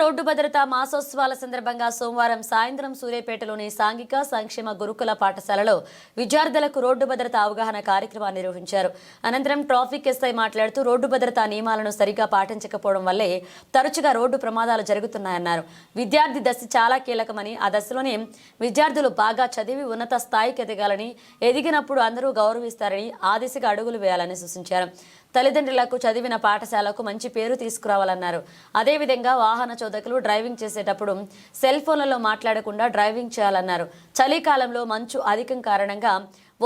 Road భద్రతా మాసోత్సవాల సందర్భంగా సోమవారం సాయంత్రం సూర్యాపేటలోని సాంఘిక సంక్షేమ గురుకుల పాఠశాలలో విద్యార్థులకు రోడ్డు భద్రతా అవగాహన కార్యక్రమాన్ని నిర్వహించారు. అనంతరం ట్రాఫిక్ ఎస్ఐ మాట్లాడుతూ రోడ్డు భద్రతా నియమాలను సరిగా పాటించకపోవడం వల్లే తరచుగా రోడ్డు ప్రమాదాలు జరుగుతున్నాయన్నారు. విద్యార్థి దశ చాలా కీలకమని, ఆ దశలోనే విద్యార్థులు బాగా చదివి ఉన్నత స్థాయికి ఎదగాలని, ఎదిగినప్పుడు అందరూ గౌరవిస్తారని, ఆ దిశగా అడుగులు వేయాలని సూచించారు. తల్లిదండ్రులకు చదివిన పాఠశాలకు మంచి పేరు తీసుకురావాలన్నారు. అదేవిధంగా వాహన చోదకులు డ్రైవింగ్ చేసేటప్పుడు సెల్ ఫోన్లలో మాట్లాడకుండా డ్రైవింగ్ చేయాలన్నారు. చలికాలంలో మంచు అధికం కారణంగా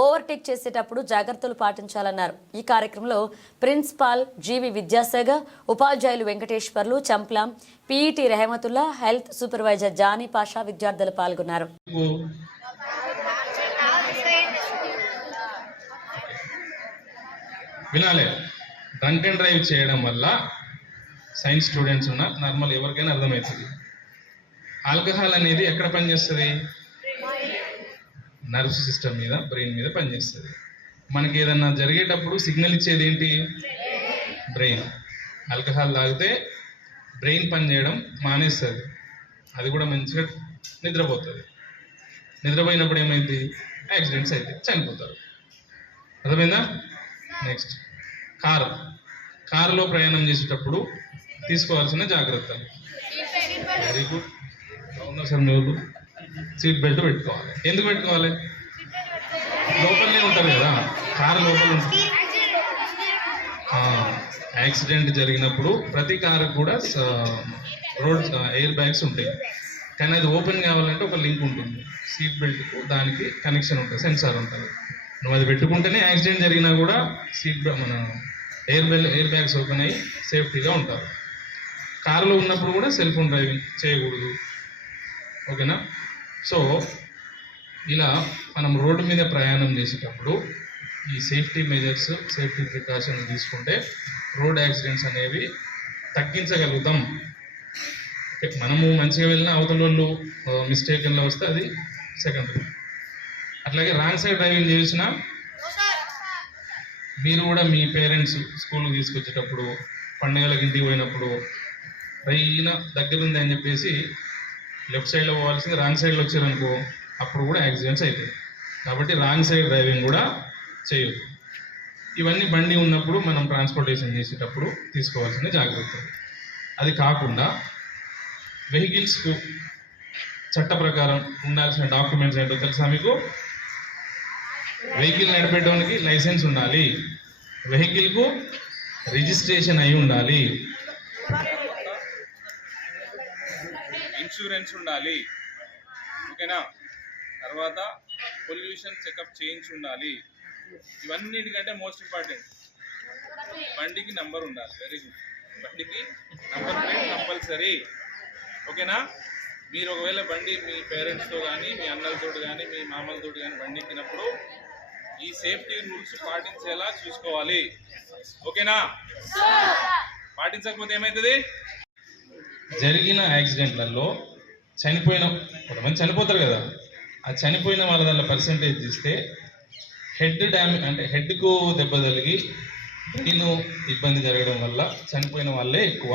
ఓవర్టేక్ చేసేటప్పుడు జాగ్రత్తలు పాటించాలన్నారు. ఈ కార్యక్రమంలో ప్రిన్సిపాల్ జీవి విద్యాసాగర్, ఉపాధ్యాయులు వెంకటేశ్వర్లు, చంప్లాం, PET Rahamatullah, health supervisor Jani Pasha విద్యార్థులు పాల్గొన్నారు. డ్రంక్ అండ్ డ్రైవ్ చేయడం వల్ల సైన్స్ స్టూడెంట్స్ ఉన్న నార్మల్ ఎవరికైనా అర్థమవుతుంది. ఆల్కహాల్ అనేది ఎక్కడ పనిచేస్తుంది? నర్వ్స్ సిస్టమ్ మీద, బ్రెయిన్ మీద పనిచేస్తుంది. మనకి ఏదన్నా జరిగేటప్పుడు సిగ్నల్ ఇచ్చేది ఏంటి? బ్రెయిన్. ఆల్కహాల్ తాగితే బ్రెయిన్ పనిచేయడం మానేస్తుంది, అది కూడా మంచిగా నిద్రపోతుంది. నిద్రపోయినప్పుడు ఏమైంది? యాక్సిడెంట్స్ అయితే చనిపోతారు. అర్థమైందా? నెక్స్ట్ కారులో ప్రయాణం చేసేటప్పుడు తీసుకోవాల్సిన జాగ్రత్తలు. Very good. అవునా సార్? మీరు సీట్ బెల్ట్ పెట్టుకోవాలి. ఎందుకు పెట్టుకోవాలి? లోపలనే ఉంటారు కదా, కారు లోపల ఉంటుంది. యాక్సిడెంట్ జరిగినప్పుడు ప్రతి కారు కూడా రోడ్ ఎయిర్ బ్యాగ్స్ ఉంటాయి, కానీ అది ఓపెన్ కావాలంటే ఒక లింక్ ఉంటుంది. సీట్ బెల్ట్కు దానికి కనెక్షన్ ఉంటుంది, సెన్సార్ ఉంటుంది. నువ్వు అది పెట్టుకుంటేనే యాక్సిడెంట్ జరిగినా కూడా మన ఎయిర్ బ్యాగ్స్ ఓపెన్ అయ్యి సేఫ్టీగా ఉంటారు. కారులో ఉన్నప్పుడు కూడా సెల్ ఫోన్ డ్రైవింగ్ చేయకూడదు. ఓకేనా? సో ఇలా మనం రోడ్డు మీద ప్రయాణం చేసేటప్పుడు ఈ సేఫ్టీ మెజర్స్, సేఫ్టీ ప్రికాషన్స్ తీసుకుంటే రోడ్ యాక్సిడెంట్స్ అనేవి తగ్గించగలుగుతాం. మనము మంచిగా వెళ్ళిన అవతల వాళ్ళు మిస్టేక్లో వస్తే అది సెకండరీ. అట్లాగే రాంగ్ సైడ్ డ్రైవింగ్ చేసిన మీరు కూడా మీ పేరెంట్స్ స్కూల్కి తీసుకొచ్చేటప్పుడు, పండుగలకి ఇంటికి పోయినప్పుడు రైన దగ్గర ఉంది అని చెప్పేసి లెఫ్ట్ సైడ్లో పోవాల్సింది రాంగ్ సైడ్లో వచ్చారనుకో, అప్పుడు కూడా యాక్సిడెంట్స్ అవుతాయి. కాబట్టి రాంగ్ సైడ్ డ్రైవింగ్ కూడా చేయొద్దు. ఇవన్నీ బండి ఉన్నప్పుడు మనం ట్రాన్స్పోర్టేషన్ చేసేటప్పుడు తీసుకోవాల్సిన జాగ్రత్తలు. అది కాకుండా వెహికల్స్కు చట్ట ప్రకారం ఉండాల్సిన డాక్యుమెంట్స్ ఏంటో తెలుసా మీకు? వెహికల్ నడిపేయడానికి లైసెన్స్ ఉండాలి, వెహికల్కు రిజిస్ట్రేషన్ అయి ఉండాలి, ఇన్సూరెన్స్ ఉండాలి. ఓకేనా? తర్వాత పొల్యూషన్ చెకప్ చేయించి ఉండాలి. ఇవన్నిటికంటే మోస్ట్ ఇంపార్టెంట్ బండికి నంబర్ ఉండాలి. Very good. బండికి నంబర్ ప్లేట్ కంపల్సరీ. ఓకేనా? మీరు ఒకవేళ బండి మీ పేరెంట్స్తో కానీ, మీ అన్నలతో కానీ, మీ మామలతో కానీ బండి ఎక్కినప్పుడు ఈ సేఫ్టీ రూల్స్ పాటించేలా చూసుకోవాలి. ఓకేనా? పాటించకపోతే ఏమవుతుంది? జరిగిన యాక్సిడెంట్లలో చనిపోయిన కొంతమంది చనిపోతారు కదా, ఆ చనిపోయిన వాళ్ళ దాంట్లో పర్సెంటేజ్ తీస్తే హెడ్ డ్యామేజ్ అంటే హెడ్కు దెబ్బ తగిలి బ్రెయిన్ ఇబ్బంది జరగడం వల్ల చనిపోయిన వాళ్ళే ఎక్కువ.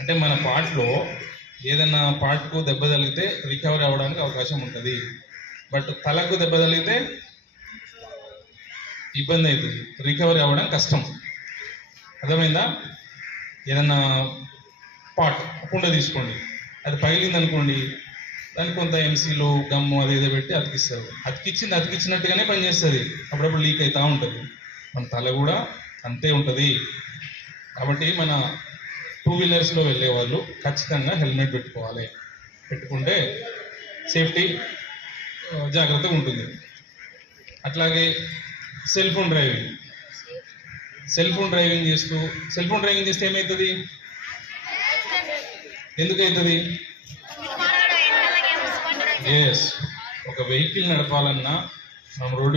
అంటే మన పార్ట్లో ఏదైనా పార్ట్కు దెబ్బ తగిలితే రికవరీ అవ్వడానికి అవకాశం ఉంటుంది, బట్ తలకు దెబ్బ తగిలితే ఇబ్బంది అవుతుంది, రికవరీ అవ్వడం కష్టం. అర్థమైందా? ఏదన్నా పార్ట్ కుండ తీసుకోండి, అది పగిలింది అనుకోండి, దానికి కొంత ఎంసీలు గమ్ము అదేదో పెట్టి అతికిస్తారు. అతికిచ్చినట్టుగానే పనిచేస్తుంది, అప్పుడప్పుడు లీక్ అవుతూ ఉంటుంది. మన తల కూడా అంతే ఉంటుంది. కాబట్టి మన 2 వీలర్స్లో వెళ్ళే వాళ్ళు ఖచ్చితంగా హెల్మెట్ పెట్టుకోవాలి. పెట్టుకుంటే సేఫ్టీ జాగ్రత్తగా ఉంటుంది. అట్లాగే సెల్ ఫోన్ డ్రైవింగ్ చేస్తే ఏమవుతుంది? ఎందుకు అవుతుంది? ఎస్, ఒక వెహికల్ నడపాలన్నా మనం రోడ్డు